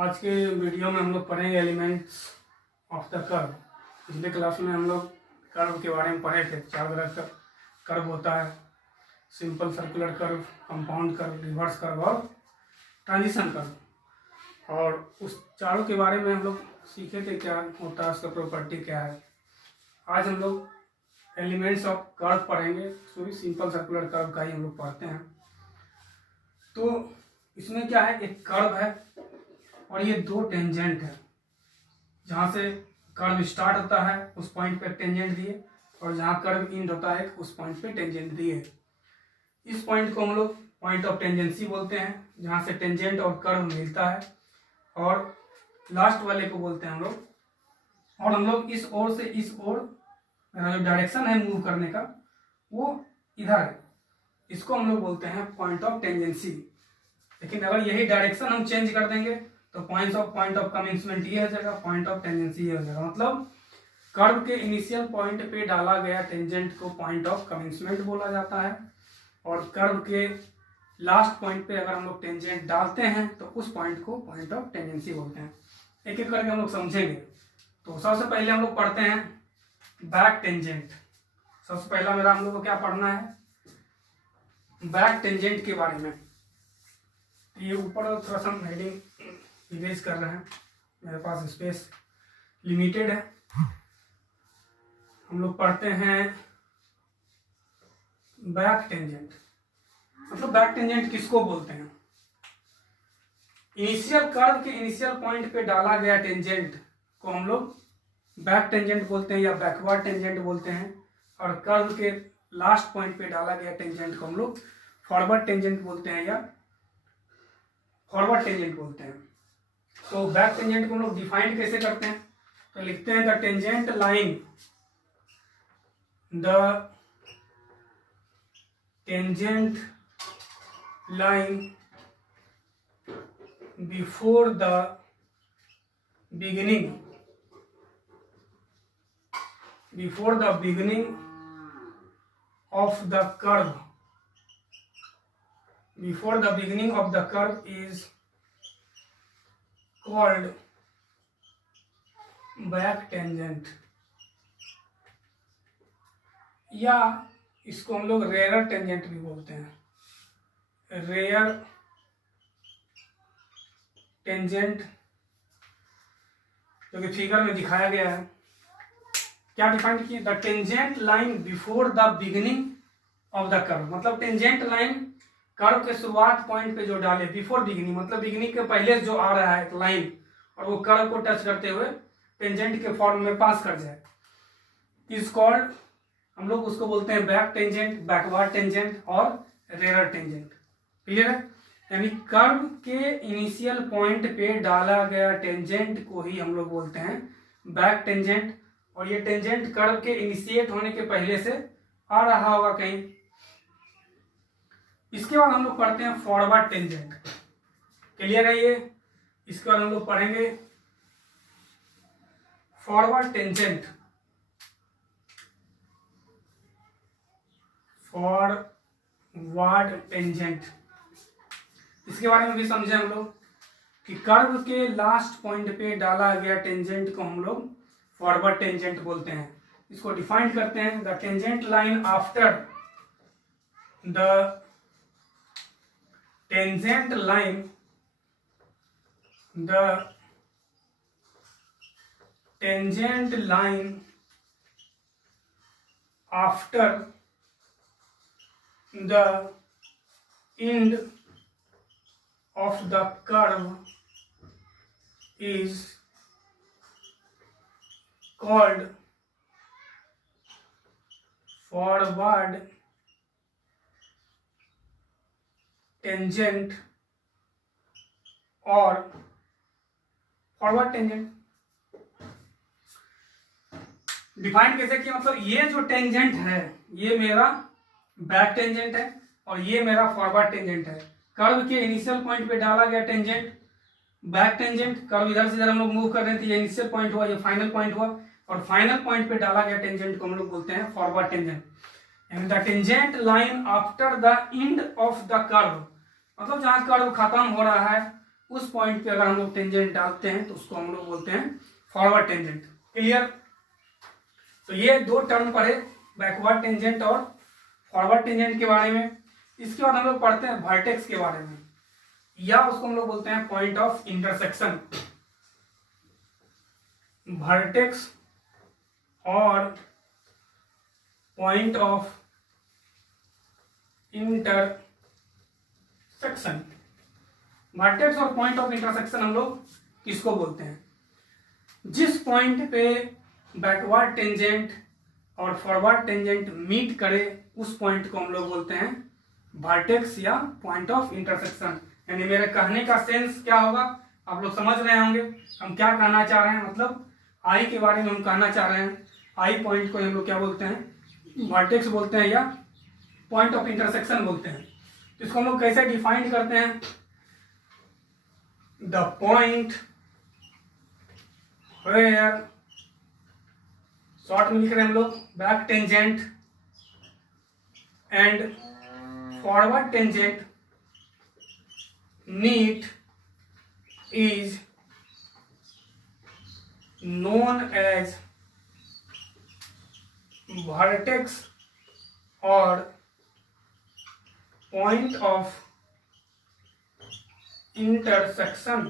आज के वीडियो में हम लोग पढ़ेंगे एलिमेंट्स ऑफ द कर्व। पिछले क्लास में हम लोग कर्व के बारे में पढ़े थे। चार तरह का कर्व होता है, simple circular curve, compound curve, reverse curve और ट्रांजिशन कर्व। और उस चारों के बारे में हम लोग सीखे थे क्या होता है, उसका प्रॉपर्टी क्या है। आज हम लोग एलिमेंट्स ऑफ कर्व पढ़ेंगे। सॉरी, सिंपल सर्कुलर कर्व का ही हम लोग पढ़ते हैं। तो इसमें क्या है, एक कर्व है और ये दो टेंजेंट है। जहाँ से कर्व स्टार्ट होता है उस पॉइंट पे टेंजेंट दिए, और जहाँ कर्व एंड होता है उस पॉइंट पे टेंजेंट दिए। इस पॉइंट को हम लोग पॉइंट ऑफ टेंजेंसी बोलते हैं, जहाँ से टेंजेंट और कर्व मिलता है। और लास्ट वाले को बोलते हैं हम लोग, और हम लोग इस ओर से इस ओर मेरा जो डायरेक्शन है मूव करने का वो इधर है, इसको हम लोग बोलते हैं पॉइंट ऑफ टेंजेंसी। लेकिन अगर यही डायरेक्शन हम चेंज कर देंगे तो पॉइंट ऑफ कमेंसमेंट ये हो जाएगा, पॉइंट ऑफ टेंजेंसी ये हो जाएगा। मतलब कर्व के इनिशियल पॉइंट पे डाला गया टेंजेंट को पॉइंट ऑफ कमेंसमेंट बोला जाता है, और कर्व के लास्ट पॉइंट पे अगर हम लोग टेंजेंट डालते हैं तो उस पॉइंट को पॉइंट ऑफ टेंजेंसी बोलते हैं। एक एक करके हम लोग समझेंगे। तो सबसे पहले हम लोग पढ़ते हैं बैक टेंजेंट। सबसे पहला मेरा हम लोग को क्या पढ़ना है, बैक टेंजेंट के बारे में। ये ऊपर थोड़ा सा हम हेडिंग इरेज कर रहे हैं, मेरे पास स्पेस लिमिटेड है। हम लोग पढ़ते हैं बैक टेंजेंट। मतलब बैक टेंजेंट किसको बोलते हैं? इनिशियल कर्व के इनिशियल पॉइंट पे डाला गया टेंजेंट को हम लोग बैक टेंजेंट बोलते हैं या बैकवर्ड टेंजेंट बोलते हैं, और कर्व के लास्ट पॉइंट पे डाला गया टेंजेंट को हम लोग फॉरवर्ड टेंजेंट बोलते हैं या फॉरवर्ड टेंजेंट बोलते हैं। तो बैक टेंजेंट को हम लोग डिफाइन कैसे करते हैं? तो लिखते हैं the tangent line, the tangent line before the beginning of the curve, before the beginning of the curve is called back tangent, या इसको हम लोग रेयर टेंजेंट भी बोलते हैं। रेयर टेंजेंट जो कि फिगर में दिखाया गया है। क्या डिफाइन किए? The tangent line before the beginning of the curve. मतलब टेंजेंट लाइन कर्व के शुरुआत पॉइंट पे जो डाले, बिफोर बिगिनिंग मतलब बिगिनिंग के पहले जो आ रहा है एक लाइन, और वो कर्व को टच करते हुए टेंजेंट के फॉर्म में पास कर जाए, इज कॉल्ड, हम लोग उसको बोलते हैं बैक टेंजेंट, बैकवर्ड टेंजेंट और रेयर टेंजेंट। क्लियर है? यानी कर्व के इनिशियल पॉइंट पे डाला गया टेंजेंट को ही हम लोग बोलते हैं बैक टेंजेंट, और ये टेंजेंट कर्व के इनिशिएट होने के पहले से आ रहा होगा कहीं। इसके बाद हम लोग पढ़ते हैं फॉरवर्ड टेंजेंट। क्लियर है ये? इसके बाद हम लोग पढ़ेंगे फॉरवर्ड टेंजेंट। फॉरवर्ड टेंजेंट, इसके बारे में भी समझे हम लोग कि कर्व के लास्ट पॉइंट पे डाला गया टेंजेंट को हम लोग फॉरवर्ड टेंजेंट बोलते हैं। इसको डिफाइन करते हैं the tangent line after the tangent line, the tangent line after the end of the curve is called forward tangent और फॉरवर्ड टेंजेंट। डिफाइन कैसे किया? मतलब ये जो टेंजेंट है ये मेरा बैक टेंजेंट है और ये मेरा फॉरवर्ड टेंजेंट है। कर्व के इनिशियल पॉइंट पे डाला गया टेंजेंट बैक टेंजेंट, कर्व इधर से इधर हम लोग मूव कर रहे थे, ये इनिशियल पॉइंट हुआ, ये फाइनल पॉइंट हुआ, और फाइनल पॉइंट पे डाला गया टेंजेंट को हम लोग बोलते हैं forward tangent. And the tangent line after the end of the curve, मतलब जहां कर्व खत्म हो रहा है उस पॉइंट पे अगर हम लोग टेंजेंट डालते हैं तो उसको हम लोग बोलते हैं फॉरवर्ड टेंजेंट। क्लियर? तो ये दो टर्म पढ़े, बैकवर्ड टेंजेंट और फॉरवर्ड टेंजेंट के बारे में। इसके बाद हम लोग पढ़ते हैं वर्टेक्स के बारे में, या उसको हम लोग बोलते हैं पॉइंट ऑफ इंटरसेक्शन। वर्टेक्स और पॉइंट ऑफ इंटरसेक्शन। वर्टेक्स और पॉइंट ऑफ इंटरसेक्शन हम लोग किसको बोलते हैं? जिस पॉइंट पे बैकवर्ड टेंजेंट और फॉरवर्ड टेंजेंट मीट करे उस पॉइंट को हम लोग बोलते हैं वर्टेक्स या पॉइंट ऑफ इंटरसेक्शन। यानी मेरे कहने का सेंस क्या होगा, आप लोग समझ रहे होंगे हम क्या कहना चाह रहे हैं। मतलब आई के बारे में हम कहना चाह रहे हैं, आई पॉइंट को हम लोग क्या बोलते हैं, वर्टेक्स बोलते हैं या पॉइंट ऑफ इंटरसेक्शन बोलते हैं। तो इसको हम लोग कैसे डिफाइन करते हैं? द पॉइंट वेयर, शॉर्ट में लिख रहे हैं हम लोग, back tangent and forward tangent meet is known as vertex or point of intersection।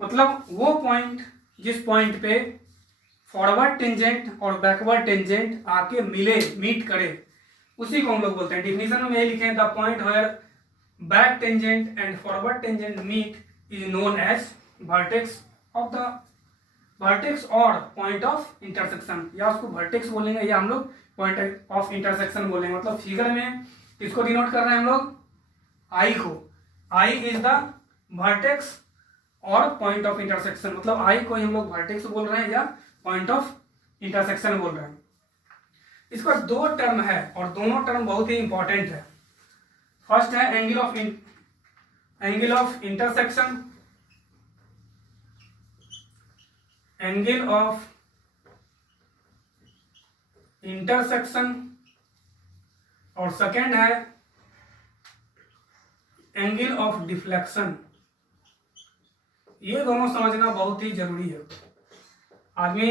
मतलब वो पॉइंट जिस पॉइंट पे फॉरवर्ड टेंजेंट और बैकवर्ड टेंजेंट आके मिले, मीट करे, उसी को हम लोग बोलते हैं। डिफिनेशन में यही लिखे हैं, the point where back tangent and forward tangent meet is known as vertex of the vertex or point of intersection। या उसको vertex बोलेंगे या हम लोग point of intersection बोलेंगे। मतलब फिगर में किसको डिनोट कर रहे हैं हम लोग? I को। I is the vertex और point of intersection। मतलब I को हम लोग vertex बोल रहे हैं या point of intersection बोल रहे हैं। इसका दो टर्म है और दोनों टर्म बहुत ही इंपॉर्टेंट है। फर्स्ट है angle of intersection, angle of intersection, और सेकेंड है एंगल ऑफ डिफ्लेक्शन। ये दोनों समझना बहुत ही जरूरी है। आदमी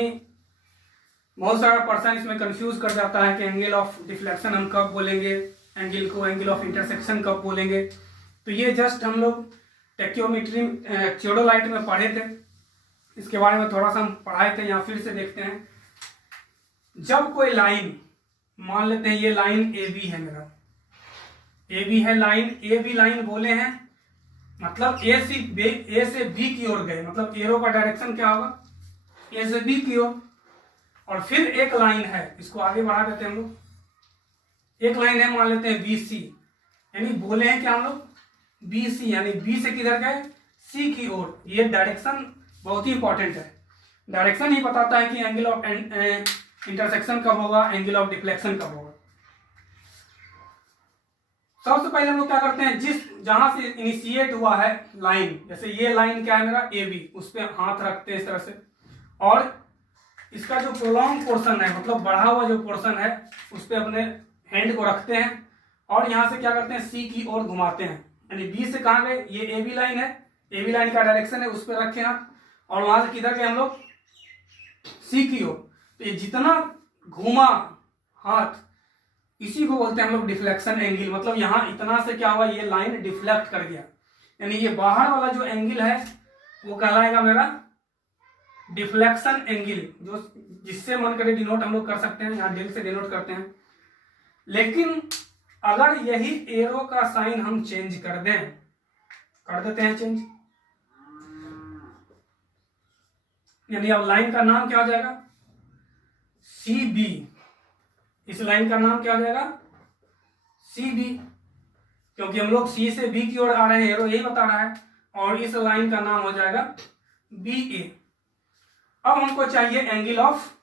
बहुत सारा पर्सन इसमें कंफ्यूज कर जाता है कि एंगल ऑफ डिफ्लेक्शन हम कब बोलेंगे, एंगल को एंगल ऑफ इंटरसेक्शन कब बोलेंगे। तो ये जस्ट हम लोग टेक्योमेट्री थियोडोलाइट में पढ़े थे, इसके बारे में थोड़ा सा हम पढ़ाए थे, यहाँ फिर से देखते हैं। जब कोई लाइन, मान लेते हैं ये लाइन ए बी है, मेरा ए बी है लाइन, ए बी लाइन बोले हैं, मतलब ए से बी की ओर गए, मतलब एरो का डायरेक्शन क्या होगा, ए से बी की ओर। और फिर एक लाइन है, इसको आगे बढ़ा देते हैं हम लोग, एक लाइन है मान लेते हैं बी सी, यानी बोले हैं क्या हम लोग, बी सी, यानी बी से किधर गए, सी की ओर। ये डायरेक्शन बहुत ही इंपॉर्टेंट है, डायरेक्शन ही बताता है कि एंगल ऑफ इंटरसेक्शन कब होगा, एंगल ऑफ डिफ्लेक्शन कब होगा। सबसे पहले हम लोग क्या करते हैं, जहां से इनिशिएट हुआ है लाइन, जैसे ये लाइन क्या है मेरा ए बी, उस पर हाथ रखते हैं इस तरह से, और इसका जो प्रोलॉन्ग पोर्शन है, मतलब बढ़ा हुआ जो पोर्शन है, उस पर अपने हैंड को रखते हैं और यहां से क्या करते हैं, सी की ओर घुमाते हैं। यानी बी से कहां गए, ये ए बी लाइन है, ए बी लाइन का डायरेक्शन है, उस पर रखे हाथ, और वहां से किधर गए हम लोग, सी की ओर। तो ये जितना घुमा हाथ, इसी को बोलते हैं हम लोग डिफ्लेक्शन एंगल। मतलब यहाँ इतना से क्या हुआ, ये लाइन डिफ्लेक्ट कर गया, यानी ये बाहर वाला जो एंगल है वो कहलाएगा मेरा डिफ्लेक्शन एंगल, जो जिससे मन करे डिनोट हम लोग कर सकते हैं, यहाँ डेल से डिनोट करते हैं। लेकिन अगर यही एरो का साइन हम चेंज कर दें, कर देते हैं चेंज, यानी अब लाइन का नाम क्या हो जाएगा, सी बी। इस लाइन का नाम क्या हो जाएगा, सी बी, क्योंकि हम लोग सी से बी की ओर आ रहे हैं, एरो यही बता रहा है, और इस लाइन का नाम हो जाएगा बी ए। अब हमको चाहिए एंगल ऑफ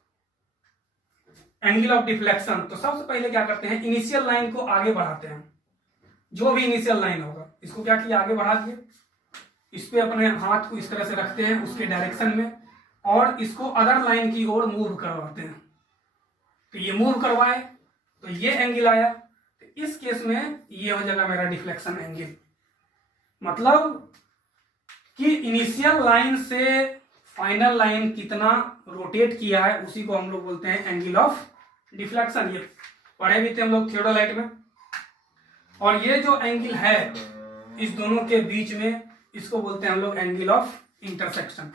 डिफ्लेक्शन। तो सबसे पहले क्या करते हैं, इनिशियल लाइन को आगे बढ़ाते हैं, जो भी इनिशियल लाइन होगा इसको क्या किया, आगे बढ़ा दिए, इस पे अपने हाथ को इस तरह से रखते हैं उसके डायरेक्शन में, और इसको अदर लाइन की ओर मूव करवाते हैं। तो ये मूव करवाए तो ये एंगल आया, तो इस केस में ये हो जाएगा मेरा डिफ्लेक्शन एंगल। मतलब कि इनिशियल लाइन से फाइनल लाइन कितना रोटेट किया है उसी को हम लोग बोलते हैं एंगल ऑफ डिफ्लेक्शन। ये पढ़े भी थे हम लोग थियोडोलाइट में। और ये जो एंगल है इस दोनों के बीच में, इसको बोलते हैं हम लोग एंगल ऑफ इंटरसेक्शन।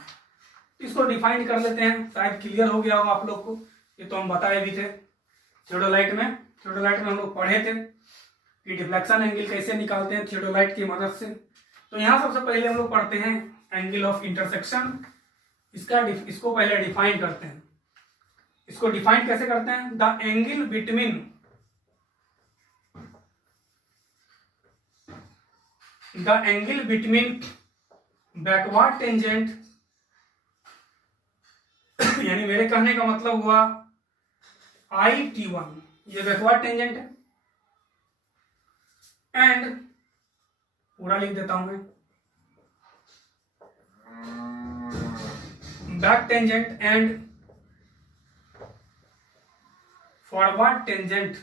इसको डिफाइन कर लेते हैं, शायद क्लियर हो गया होगा आप लोग को। ये तो हम बताए भी थे थियोडोलाइट में। थियोडोलाइट में हम लोग पढ़े थे कि डिफ्लेक्शन एंगल कैसे निकालते हैं थियोडोलाइट की मदद से। तो यहाँ सबसे पहले हम लोग पढ़ते हैं एंगल ऑफ इंटरसेक्शन। इसको पहले डिफाइन करते हैं। इसको डिफाइन कैसे करते हैं? The angle between backward tangent, यानी मेरे कहने का मतलब हुआ IT1, ये बैकवर्ड टेंजेंट है, एंड पूरा लिख देता हूं मैं, back tangent and forward tangent,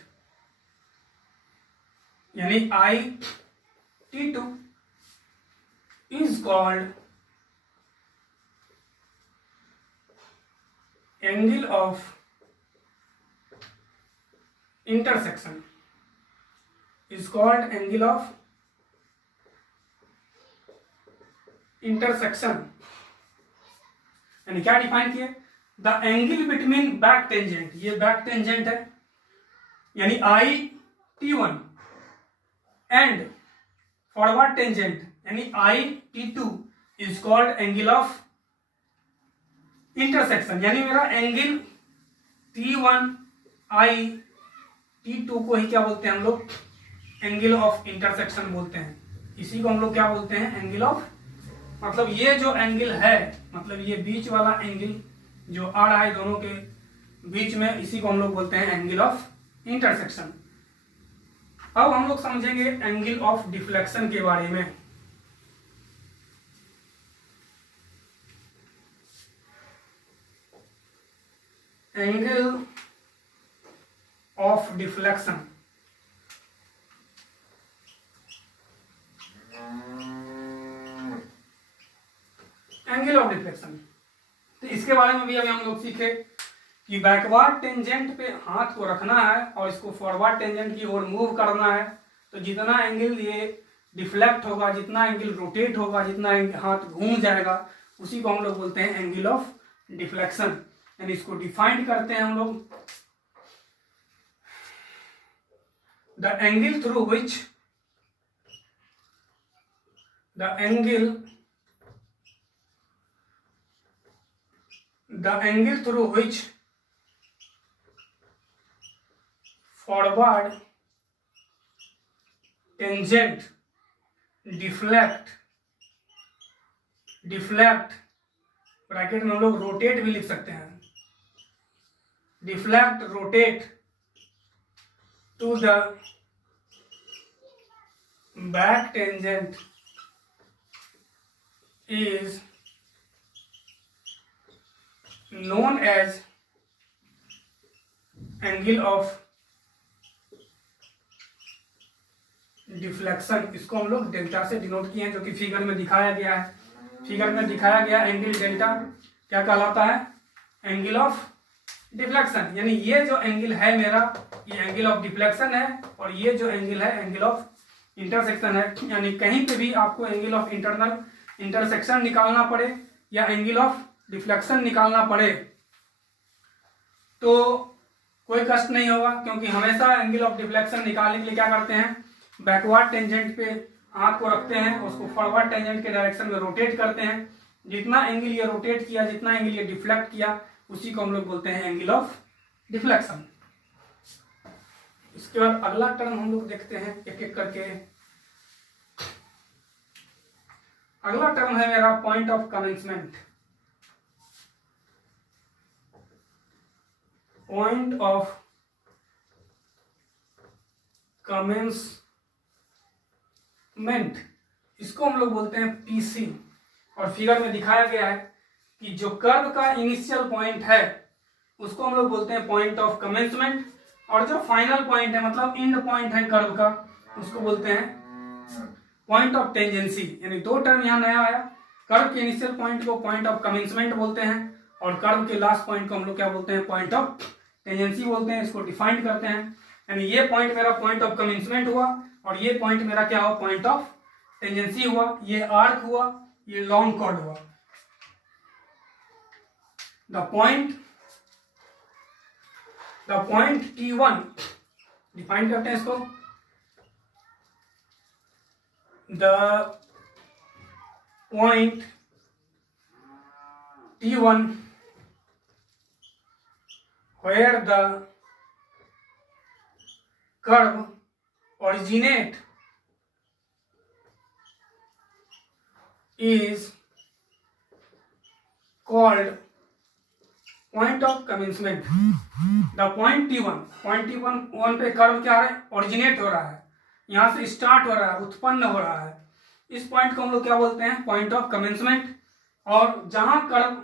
यानी IT2 is called angle of intersection, is called angle of intersection। यानी क्या डिफाइन किए? The angle between back tangent, ये बैक टेंजेंट है यानी IT1, एंड फॉरवर्ड टेंजेंट यानी IT2 is called angle of intersection. यानी मेरा एंगल T1 IT2 को ही क्या बोलते हैं हम लोग? एंगल ऑफ इंटरसेक्शन बोलते हैं। इसी को हम लोग क्या बोलते हैं? एंगल ऑफ, मतलब ये जो एंगल है, मतलब ये बीच वाला एंगल जो आ रहा है दोनों के बीच में, इसी को हम लोग बोलते हैं एंगल ऑफ इंटरसेक्शन। अब हम लोग समझेंगे एंगल ऑफ डिफ्लेक्शन के बारे में। Angle of deflection, angle of deflection, तो इसके बारे में भी अभी हम लोग सीखे कि बैकवर्ड टेंजेंट पे हाथ को रखना है और इसको फॉरवर्ड टेंजेंट की ओर मूव करना है। तो जितना एंगल ये डिफ्लेक्ट होगा, जितना एंगल रोटेट होगा, जितना हाथ घूम जाएगा, उसी को हम लोग बोलते हैं एंगल ऑफ डिफ्लेक्शन। यानी इसको डिफाइन करते हैं हम लोग, the angle through which forward tangent deflect, bracket में हम लोग रोटेट भी लिख सकते हैं, deflect rotate to the back tangent is known as angle of deflection. इसको हम लोग डेल्टा से डिनोट किए हैं, जो कि फिगर में दिखाया गया है। फिगर में दिखाया गया एंगल डेल्टा क्या कहलाता है? Angle of deflection. यानी ये जो एंगल है मेरा, ये एंगल ऑफ डिफ्लेक्शन है, और ये जो एंगल है एंगल ऑफ इंटरसेक्शन है। यानी कहीं पे भी आपको एंगल ऑफ इंटरसेक्शन निकालना पड़े या एंगल ऑफ डिफ्लेक्शन निकालना पड़े तो कोई कष्ट नहीं होगा, क्योंकि हमेशा एंगल ऑफ डिफ्लेक्शन निकालने के लिए क्या करते हैं? बैकवर्ड टेंजेंट पे हाथ को रखते हैं, उसको फॉरवर्ड टेंजेंट के डायरेक्शन में रोटेट करते हैं। जितना एंगल ये रोटेट किया, जितना एंगल ये डिफ्लेक्ट किया, उसी को हम लोग बोलते हैं एंगल ऑफ डिफ्लेक्शन। इसके बाद अगला टर्म हम लोग देखते हैं एक एक करके। अगला टर्म है मेरा point of commencement. Point of commencement, इसको हम लोग बोलते हैं PC। और फिगर में दिखाया गया है कि जो कर्व का इनिशियल पॉइंट है उसको हम लोग बोलते हैं पॉइंट ऑफ कमेंसमेंट, और जो फाइनल पॉइंट है, मतलब एंड पॉइंट है कर्व का, उसको बोलते हैं पॉइंट ऑफ टेंजेंसी, यानी दो टर्म यहाँ नया आया। कर्व के इनिशियल पॉइंट को पॉइंट ऑफ कमेंसमेंट बोलते हैं और कर्व के लास्ट पॉइंट को हम लोग क्या बोलते हैं, पॉइंट ऑफ टेंजेंसी बोलते हैं। इसको डिफाइन करते हैं, यानी ये पॉइंट मेरा पॉइंट ऑफ कमेंसमेंट हुआ और ये पॉइंट मेरा क्या हुआ, पॉइंट ऑफ टेंजेंसी हुआ। ये आर्क हुआ, ये लॉन्ग कॉर्ड हुआ। द पॉइंट T1 डिफाइन करते हैं इसको, the point T1 where the curve originate is called point of commencement. The point T1 पे कर्व क्या है, ओरिजिनेट हो रहा है, यहाँ से स्टार्ट हो रहा है, उत्पन्न हो रहा है। इस पॉइंट को हम लोग क्या बोलते हैं, पॉइंट ऑफ कमेंसमेंट। और जहां कर्व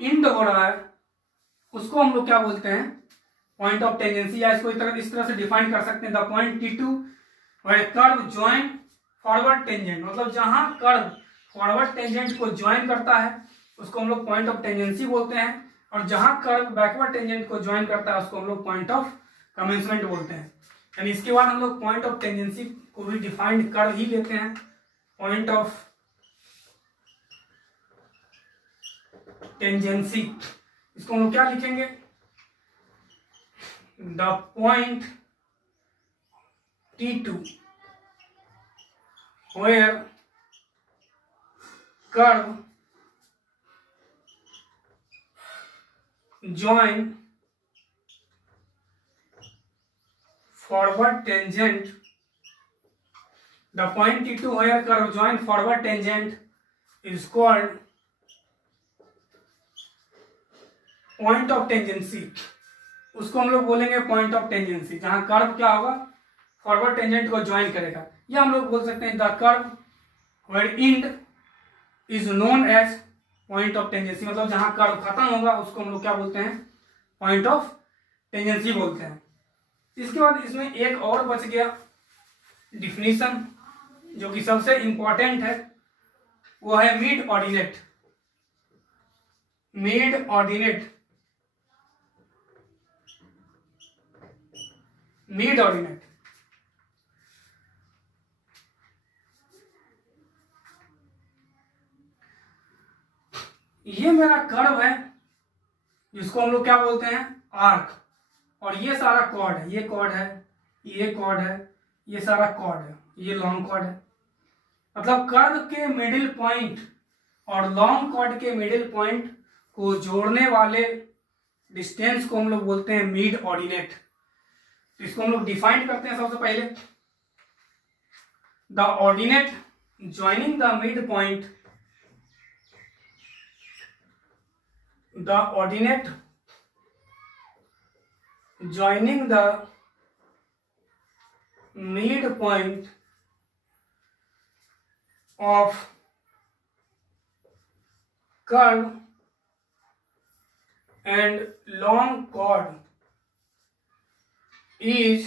इंड हो रहा है उसको हम लोग क्या बोलते हैं, पॉइंट ऑफ टेंजेंसी। या इसको इस तरह से डिफाइन कर सकते हैं, the point T2 where curve join forward tangent, मतलब जहां कर्व फॉरवर्ड टेंजेंट को ज्वाइन करता है उसको हम लोग पॉइंट ऑफ टेंजेंसी बोलते हैं, और जहां कर्व बैकवर्ड टेंजेंट को ज्वाइन करता है उसको हम लोग पॉइंट ऑफ कमेंसमेंट बोलते हैं। यानी इसके बाद हम लोग पॉइंट ऑफ टेंजेंसी को भी डिफाइंड कर ही लेते हैं, पॉइंट ऑफ टेंजेंसी। इसको हम लोग क्या लिखेंगे, the point T2 where curve join forward tangent, the point T2 where curve join forward tangent is called point of tangency. उसको हम लोग बोलेंगे पॉइंट ऑफ टेंजेंसी, जहां कर्व क्या होगा, फॉरवर्ड टेंजेंट को ज्वाइन करेगा। या हम लोग बोल सकते हैं the curve where end is known as point of tangency, मतलब जहां कर्व खत्म होगा उसको हम लोग क्या बोलते हैं, पॉइंट ऑफ टेंजेंसी बोलते हैं। इसके बाद इसमें एक और बच गया डिफिनीशन, जो कि सबसे इंपॉर्टेंट है, वो है mid ordinate. Mid ordinate, mid ordinate ये मेरा कर्व है जिसको हम लोग क्या बोलते हैं, आर्क। और ये सारा कॉर्ड है, ये कॉर्ड है, ये कॉर्ड है, ये सारा कॉर्ड है, ये लॉन्ग कॉर्ड है। मतलब कर्व के मिडिल पॉइंट और लॉन्ग कॉर्ड के मिडिल पॉइंट को जोड़ने वाले डिस्टेंस को हम लोग बोलते हैं मिड ऑर्डिनेट। तो इसको हम लोग डिफाइन करते हैं सबसे पहले, the ordinate joining the mid point, the ordinate joining the mid point of curve and long chord is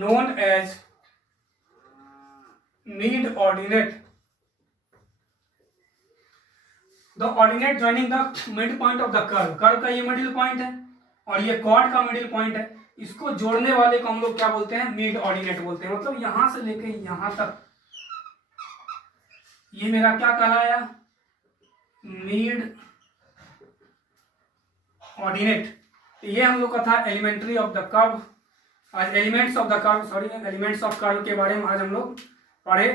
known as mid ordinate. The ordinate joining the mid point of the curve, curve का ये middle point है और ये cord का middle point है, इसको जोड़ने वाले को हम लोग क्या बोलते हैं, मिड ऑर्डिनेट बोलते हैं। मतलब यहां से लेके यहां तक ये मेरा क्या कहलाया, मिड ऑर्डिनेट। ये हम लोग का था एलिमेंट्री ऑफ द कर्व, आज elements of the curve, elements of curve के बारे में आज हम लोग पढ़े।